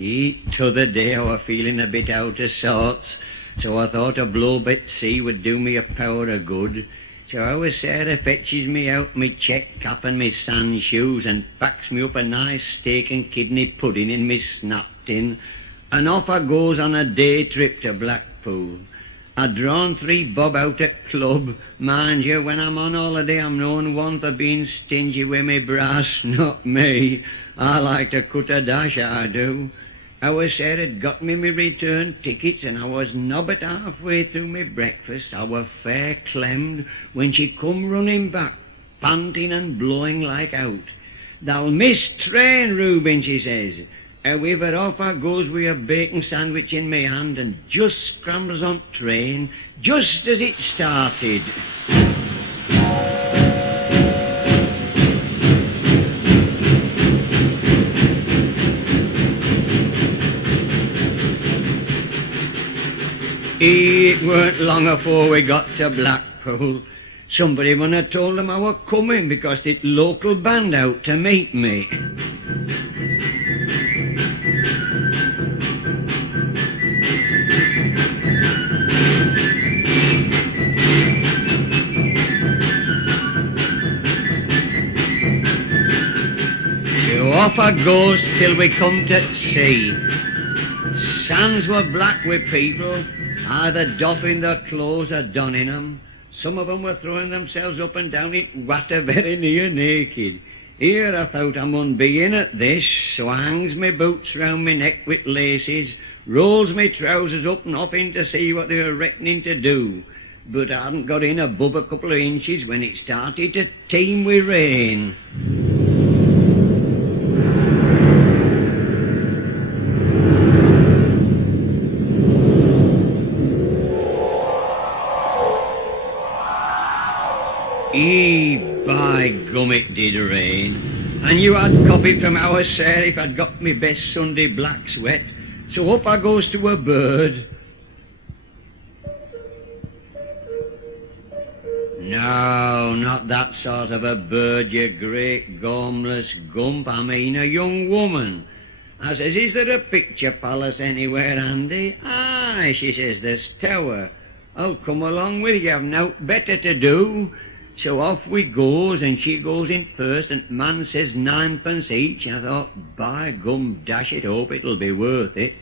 T'other day I were feeling a bit out of sorts, so I thought a blow bit sea would do me a power of good. So our Sarah fetches me out me check cap and me sand shoes and packs me up a nice steak and kidney pudding in me snap tin, and off I goes on a day trip to Blackpool. I'd drawn 3 bob out at club. Mind you, when I'm on holiday I'm known one for being stingy with me brass, not me. I like to cut a dash, I do. Our Sarah had got me return tickets, and I was nobbut halfway through me breakfast. I were fair clemmed when she come running back, panting and blowing like out. "Thou'll miss train, Reuben," she says. However, off I goes with a bacon sandwich in me hand and just scrambles on train just as it started. It weren't long afore we got to Blackpool. Somebody when I told them I were coming because the local band out to meet me. So off I goes till we come to sea. Sands were black with people, either doffing their clothes or donning 'em. Some of 'em were throwing themselves up and down it water very near naked. Here I thought I mun be in at this, so I hangs me boots round me neck with laces, rolls me trousers up and off in to see what they were reckoning to do. But I hadn't got in above a couple of inches when it started to teem with rain. By gum, it did rain. And you had coffee from our Sarah if I'd got me best Sunday blacks wet. So up I goes to a bird. No, not that sort of a bird, you great gormless gump. I mean a young woman. I says, "Is there a picture palace anywhere handy?" "Aye," she says, "there's Tower." "I'll come along with you, I've nowt better to do." So off we goes, and she goes in first, and man says 9pence each. I thought, by gum, dash it, hope it'll be worth it.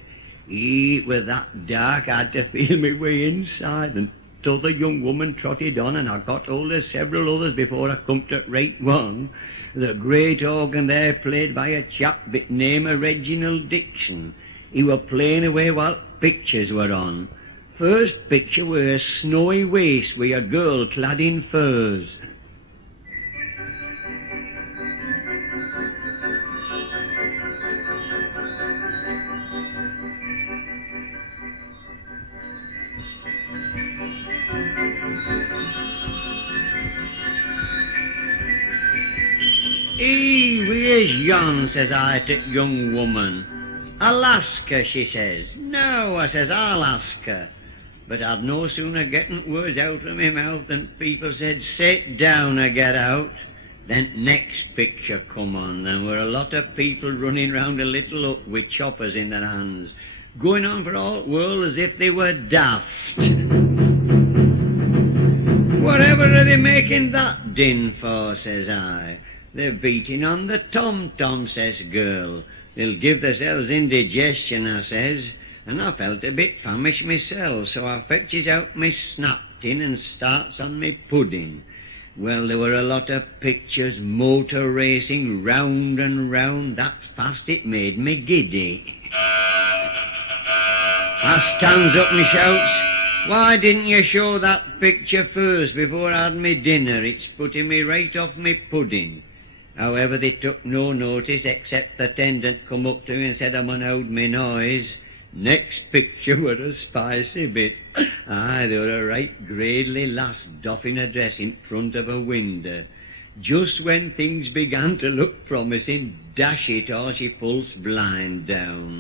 With that dark, I had to feel me way inside, and t'other young woman trotted on, and I got hold of several others before I come to rate one. The great organ there played by a chap by the name of Reginald Dixon. He were playing away while pictures were on. First picture were a snowy waste with a girl clad in furs. Where's yon?" says I to the young woman. "Alaska," she says. "No," I says, "I'll ask her." But I'd no sooner getting words out of my mouth than people said, "Sit down or get out." Then next picture come on. There were a lot of people running round a little hut with choppers in their hands, going on for all the world as if they were daft. "Whatever are they making that din for?" says I. "They're beating on the tom-tom," says girl. "They'll give themselves indigestion," I says. And I felt a bit famished myself, so I fetches out my snap tin and starts on me pudding. Well, there were a lot of pictures, motor racing round and round, that fast it made me giddy. I stands up and shouts, "Why didn't you show that picture first before I had me dinner? It's putting me right off me pudding." However, they took no notice except the attendant come up to me and said I mun hold me noise. Next picture were a spicy bit. Aye, there were a right gradely lass doffing a dress in front of a window. Just when things began to look promising, dash it all, she pulls blind down.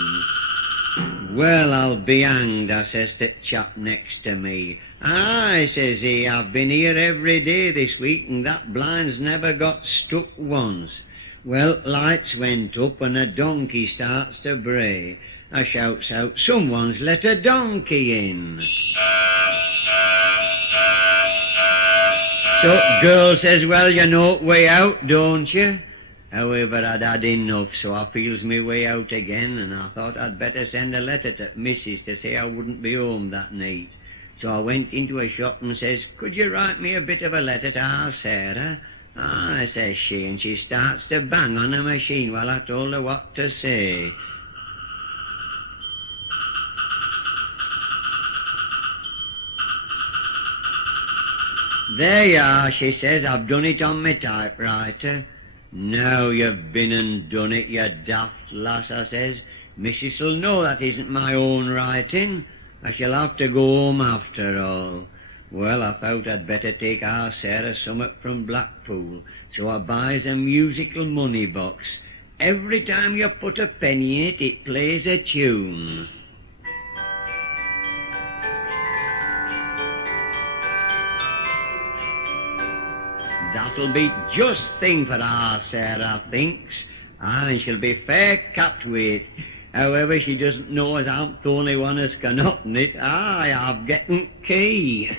"Well, I'll be hanged," I says to the chap next to me. "Aye," says he, "I've been here every day this week, and that blind's never got stuck once." Well, lights went up and a donkey starts to bray. I shouts out, someone's let a donkey in. So girl says, well, you know way out, don't you? However, I'd had enough, so I feels me way out again, and I thought I'd better send a letter to missus to say I wouldn't be home that night. So I went into a shop and says, could you write me a bit of a letter to our Sarah? Ah, says she, and she starts to bang on the machine while I told her what to say. There you are, she says, I've done it on my typewriter. Now you've been and done it, you daft lass, I says. Missis'll know that isn't my own writing. I shall have to go home after all. Well, I thought I'd better take our Sarah summat from Blackpool, so I buys a musical money box. Every time you put a penny in it, it plays a tune. That'll be just thing for our Sarah, thinks. And she'll be fair capped with it. However, she doesn't know as I'm the only one as can open it. I have getten key.